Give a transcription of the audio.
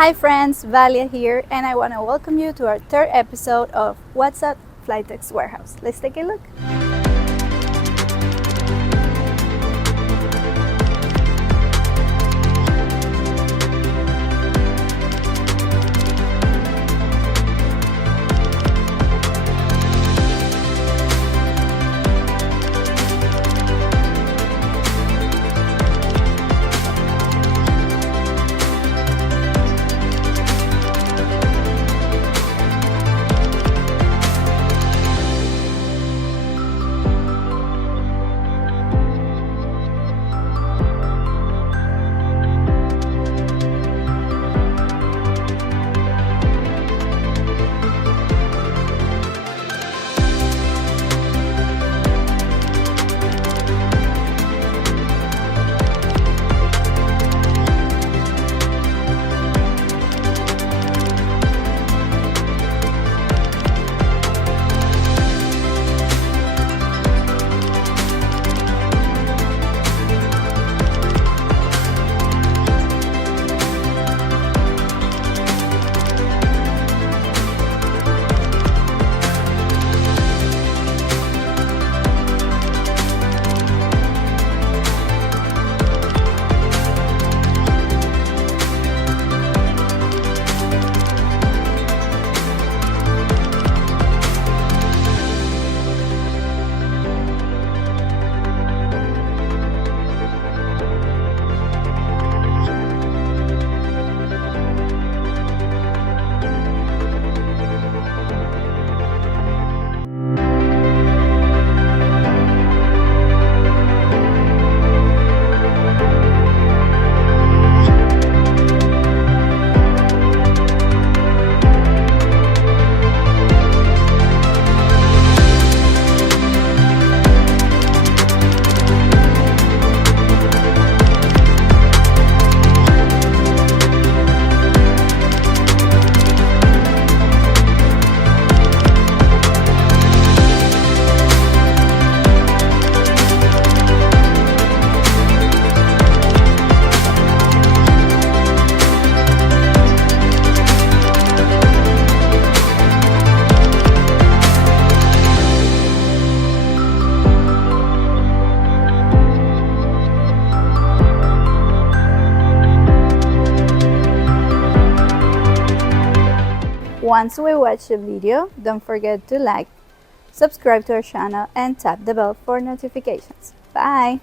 Hi friends, Valia here, and I want to welcome you to our third episode of What's at Flytex Warehouse. Let's take a look. Once we watch the video, don't forget to like, subscribe to our channel, and tap the bell for notifications. Bye!